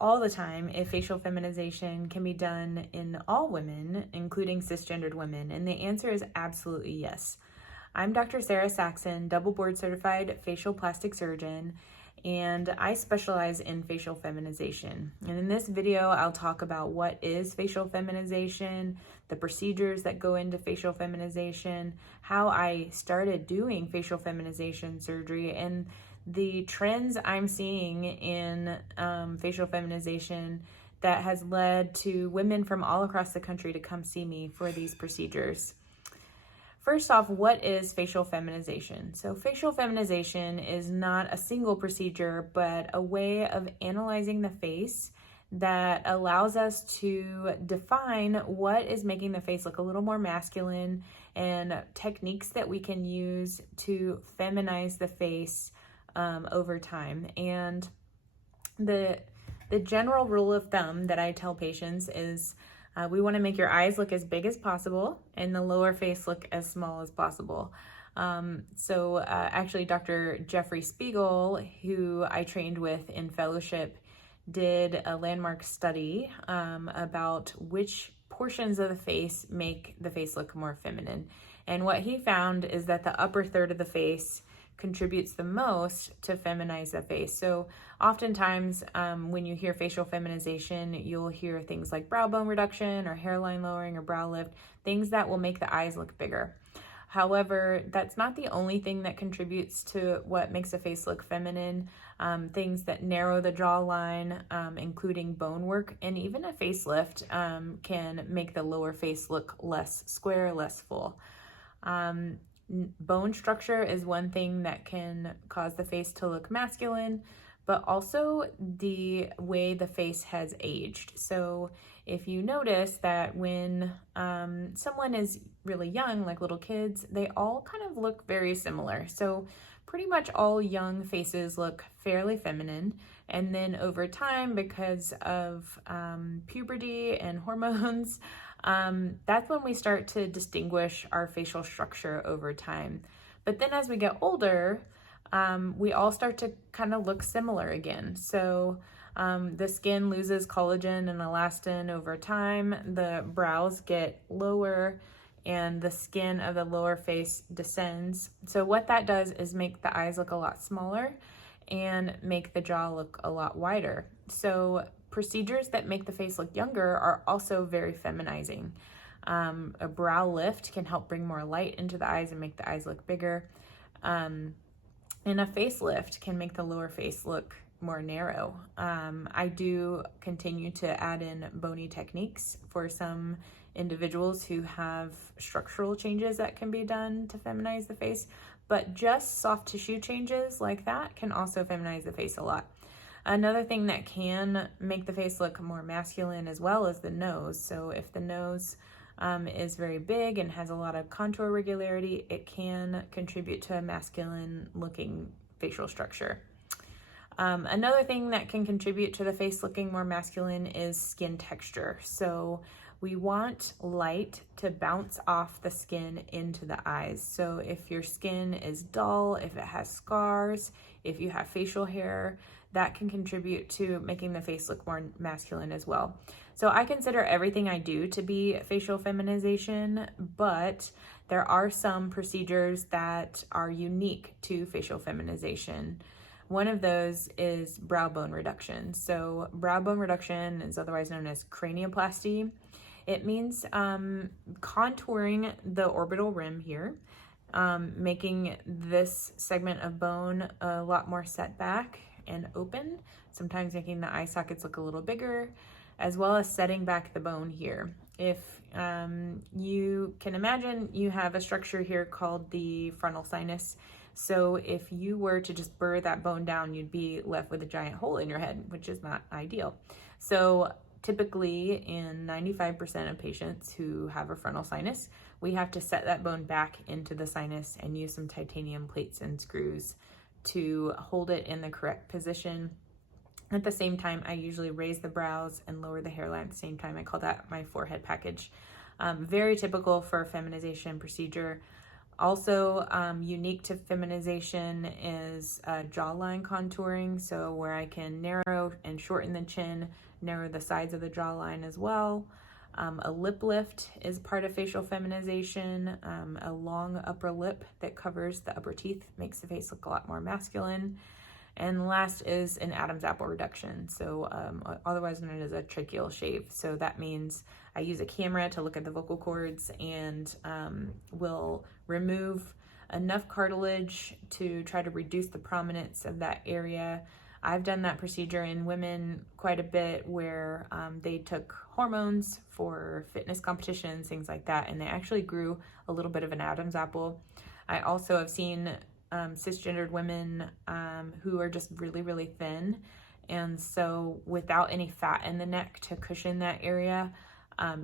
all the time if facial feminization can be done in all women, including cisgendered women, and the answer is absolutely yes. I'm Dr. Sarah Saxon, double board certified facial plastic surgeon, and I specialize in facial feminization. And in this video, I'll talk about what is facial feminization, the procedures that go into facial feminization, how I started doing facial feminization surgery, and the trends I'm seeing in facial feminization that has led to women from all across the country to come see me for these procedures. First off, what is facial feminization? So facial feminization is not a single procedure, but a way of analyzing the face that allows us to define what is making the face look a little more masculine and techniques that we can use to feminize the face over time. And the general rule of thumb that I tell patients is we want to make your eyes look as big as possible and the lower face look as small as possible. Actually, Dr. Jeffrey Spiegel, who I trained with in fellowship, did a landmark study about which portions of the face make the face look more feminine. And what he found is that the upper third of the face contributes the most to feminize the face. So oftentimes when you hear facial feminization, you'll hear things like brow bone reduction or hairline lowering or brow lift, things that will make the eyes look bigger. However, that's not the only thing that contributes to what makes a face look feminine. Things that narrow the jawline, including bone work, and even a facelift can make the lower face look less square, less full. Bone structure is one thing that can cause the face to look masculine, but also the way the face has aged. So if you notice that when someone is really young, like little kids, they all kind of look very similar. So pretty much all young faces look fairly feminine. And then over time, because of puberty and hormones, that's when we start to distinguish our facial structure over time. But then as we get older, we all start to kind of look similar again. So the skin loses collagen and elastin over time, the brows get lower, and the skin of the lower face descends. So what that does is make the eyes look a lot smaller and make the jaw look a lot wider. So procedures that make the face look younger are also very feminizing. A brow lift can help bring more light into the eyes and make the eyes look bigger. And a facelift can make the lower face look more narrow. I do continue to add in bony techniques for some individuals who have structural changes that can be done to feminize the face, but just soft tissue changes like that can also feminize the face a lot. Another thing that can make the face look more masculine as well is the nose. So if the nose is very big and has a lot of contour regularity, it can contribute to a masculine looking facial structure. Another thing that can contribute to the face looking more masculine is skin texture. So we want light to bounce off the skin into the eyes. So if your skin is dull, if it has scars, if you have facial hair, that can contribute to making the face look more masculine as well. So I consider everything I do to be facial feminization, but there are some procedures that are unique to facial feminization. One of those is brow bone reduction. So brow bone reduction is otherwise known as cranioplasty. It means contouring the orbital rim here, making this segment of bone a lot more set back and open, sometimes making the eye sockets look a little bigger, as well as setting back the bone here. If you can imagine, you have a structure here called the frontal sinus. So if you were to just burr that bone down, you'd be left with a giant hole in your head, which is not ideal. So typically in 95% of patients who have a frontal sinus, we have to set that bone back into the sinus and use some titanium plates and screws to hold it in the correct position. At the same time, I usually raise the brows and lower the hairline at the same time. I call that my forehead package. Very typical for a feminization procedure. Also, unique to feminization is jawline contouring, so where I can narrow and shorten the chin, narrow the sides of the jawline as well. A lip lift is part of facial feminization. A long upper lip that covers the upper teeth makes the face look a lot more masculine. And last is an Adam's apple reduction, so otherwise known as a tracheal shave. So that means I use a camera to look at the vocal cords and will remove enough cartilage to try to reduce the prominence of that area. I've done that procedure in women quite a bit where they took hormones for fitness competitions, things like that, and they actually grew a little bit of an Adam's apple. I also have seen cisgendered women who are just really, really thin. And so without any fat in the neck to cushion that area,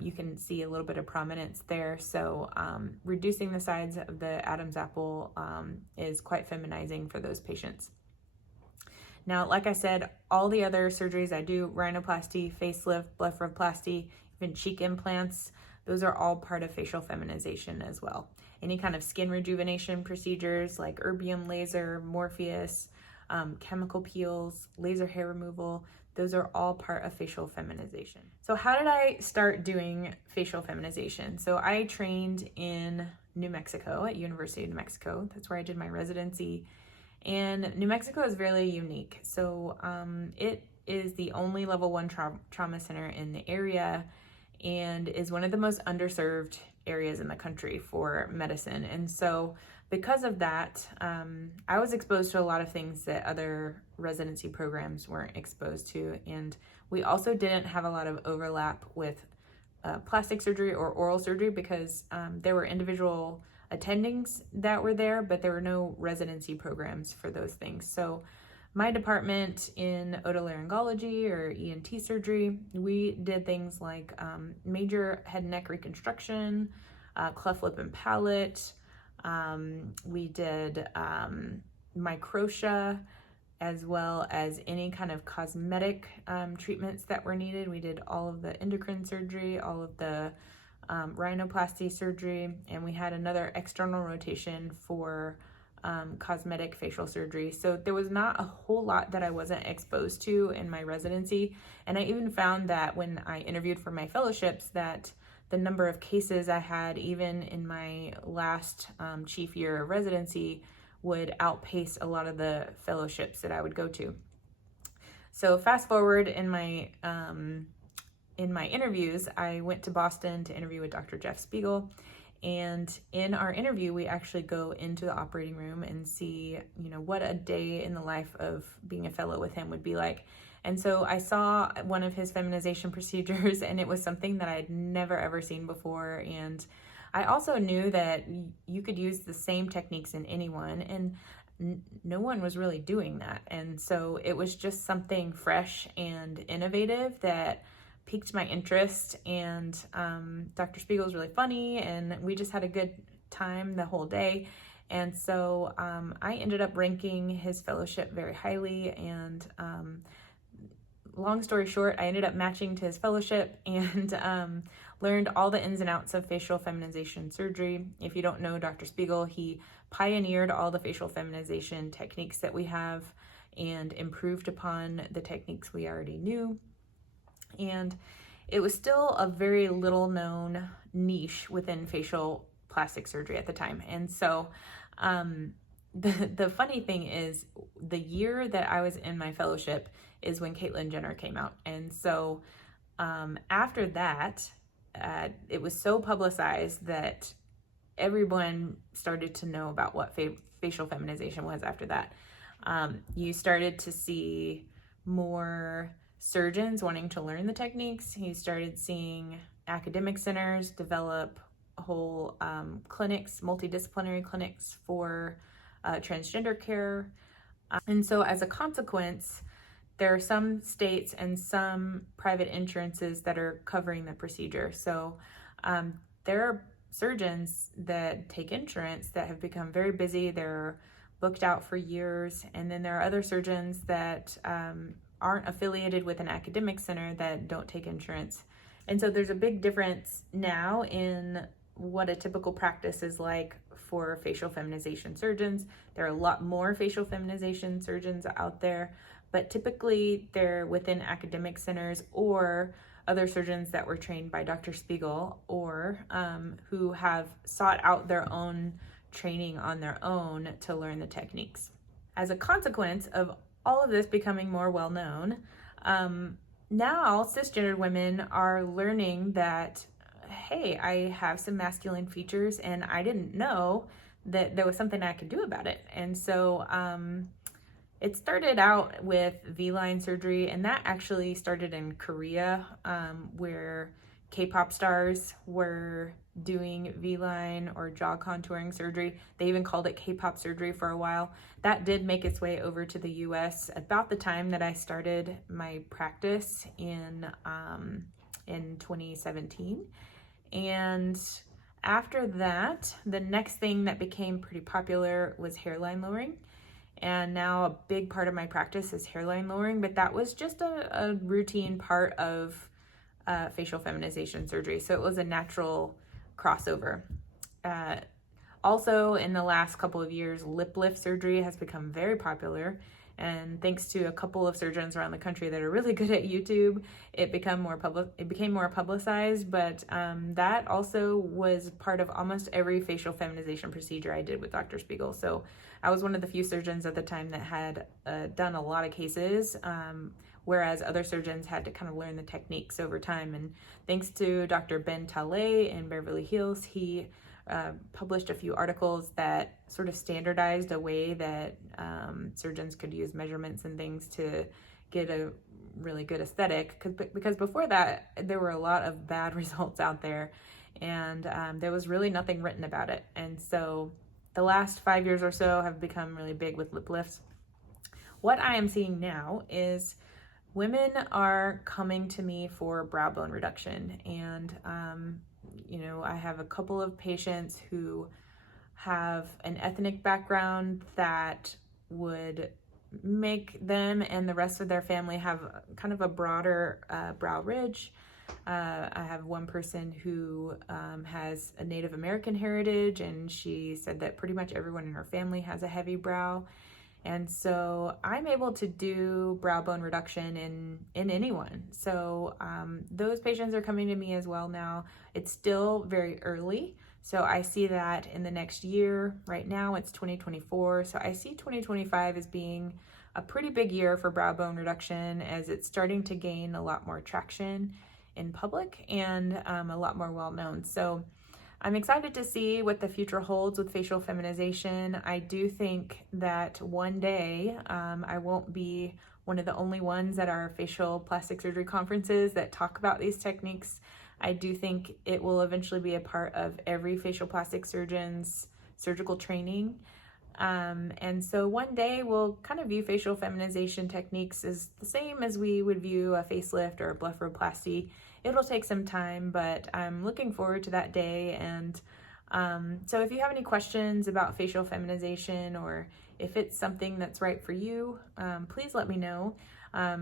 you can see a little bit of prominence there. So reducing the sides of the Adam's apple is quite feminizing for those patients. Now, like I said, all the other surgeries I do, rhinoplasty, facelift, blepharoplasty, even cheek implants, those are all part of facial feminization as well. Any kind of skin rejuvenation procedures like erbium laser, Morpheus, chemical peels, laser hair removal, those are all part of facial feminization. So how did I start doing facial feminization? So I trained in New Mexico at University of New Mexico. That's where I did my residency. And New Mexico is really unique. So it is the only level 1 trauma center in the area and is one of the most underserved areas in the country for medicine. And so because of that, I was exposed to a lot of things that other residency programs weren't exposed to. And we also didn't have a lot of overlap with plastic surgery or oral surgery because there were individual attendings that were there, but there were no residency programs for those things. So my department in otolaryngology or ENT surgery, we did things like major head and neck reconstruction, cleft lip and palate. We did microtia, as well as any kind of cosmetic treatments that were needed. We did all of the endocrine surgery, all of the rhinoplasty surgery, and we had another external rotation for cosmetic facial surgery. So there was not a whole lot that I wasn't exposed to in my residency. And I even found that when I interviewed for my fellowships that the number of cases I had even in my last chief year of residency would outpace a lot of the fellowships that I would go to. So fast forward in my interviews, I went to Boston to interview with Dr. Jeff Spiegel. And in our interview, we actually go into the operating room and see, what a day in the life of being a fellow with him would be like. And so I saw one of his feminization procedures, and it was something that I'd never ever seen before. And I also knew that you could use the same techniques in anyone, and no one was really doing that. And so it was just something fresh and innovative that piqued my interest. And Dr. Spiegel was really funny, and we just had a good time the whole day. And so I ended up ranking his fellowship very highly, and long story short, I ended up matching to his fellowship and learned all the ins and outs of facial feminization surgery. If you don't know Dr. Spiegel, he pioneered all the facial feminization techniques that we have and improved upon the techniques we already knew. And it was still a very little known niche within facial plastic surgery at the time. And so the funny thing is, the year that I was in my fellowship is when Caitlyn Jenner came out. And so after that, it was so publicized that everyone started to know about what facial feminization was after that. You started to see more surgeons wanting to learn the techniques. You started seeing academic centers develop whole clinics, multidisciplinary clinics for transgender care. And so as a consequence, there are some states and some private insurances that are covering the procedure. So there are surgeons that take insurance that have become very busy. They're booked out for years. And then there are other surgeons that aren't affiliated with an academic center that don't take insurance. And so there's a big difference now in what a typical practice is like for facial feminization surgeons. There are a lot more facial feminization surgeons out there, but typically they're within academic centers or other surgeons that were trained by Dr. Spiegel, or who have sought out their own training on their own to learn the techniques. As a consequence of all of this becoming more well known, now cisgendered women are learning that, hey, I have some masculine features and I didn't know that there was something I could do about it. And so it started out with V-line surgery, and that actually started in Korea, where K-pop stars were doing V-line or jaw contouring surgery. They even called it K-pop surgery for a while. That did make its way over to the US about the time that I started my practice in 2017. And after that, the next thing that became pretty popular was hairline lowering. And now a big part of my practice is hairline lowering, but that was just a routine part of facial feminization surgery. So it was a natural crossover. Also, in the last couple of years, lip lift surgery has become very popular. And thanks to a couple of surgeons around the country that are really good at YouTube, it became more publicized. But that also was part of almost every facial feminization procedure I did with Dr. Spiegel. So I was one of the few surgeons at the time that had done a lot of cases, whereas other surgeons had to kind of learn the techniques over time. And thanks to Dr. Ben Talay in Beverly Hills, he published a few articles that sort of standardized a way that surgeons could use measurements and things to get a really good aesthetic. Because before that, there were a lot of bad results out there, and there was really nothing written about it. And so the last 5 years or so have become really big with lip lifts. What I am seeing now is women are coming to me for brow bone reduction, and I have a couple of patients who have an ethnic background that would make them and the rest of their family have kind of a broader brow ridge. I have one person who has a Native American heritage, and she said that pretty much everyone in her family has a heavy brow. And so I'm able to do brow bone reduction in anyone. So those patients are coming to me as well now. It's still very early. So I see that in the next year. Right now it's 2024. So I see 2025 as being a pretty big year for brow bone reduction, as it's starting to gain a lot more traction in public and a lot more well known. So I'm excited to see what the future holds with facial feminization. I do think that one day I won't be one of the only ones at our facial plastic surgery conferences that talk about these techniques. I do think it will eventually be a part of every facial plastic surgeon's surgical training. And so one day we'll kind of view facial feminization techniques as the same as we would view a facelift or a blepharoplasty. It'll take some time, but I'm looking forward to that day. And so if you have any questions about facial feminization, or if it's something that's right for you, please let me know.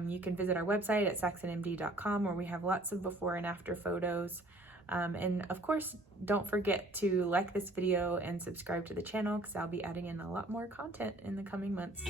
You can visit our website at saxonmd.com, where we have lots of before and after photos. And of course, don't forget to like this video and subscribe to the channel, because I'll be adding in a lot more content in the coming months.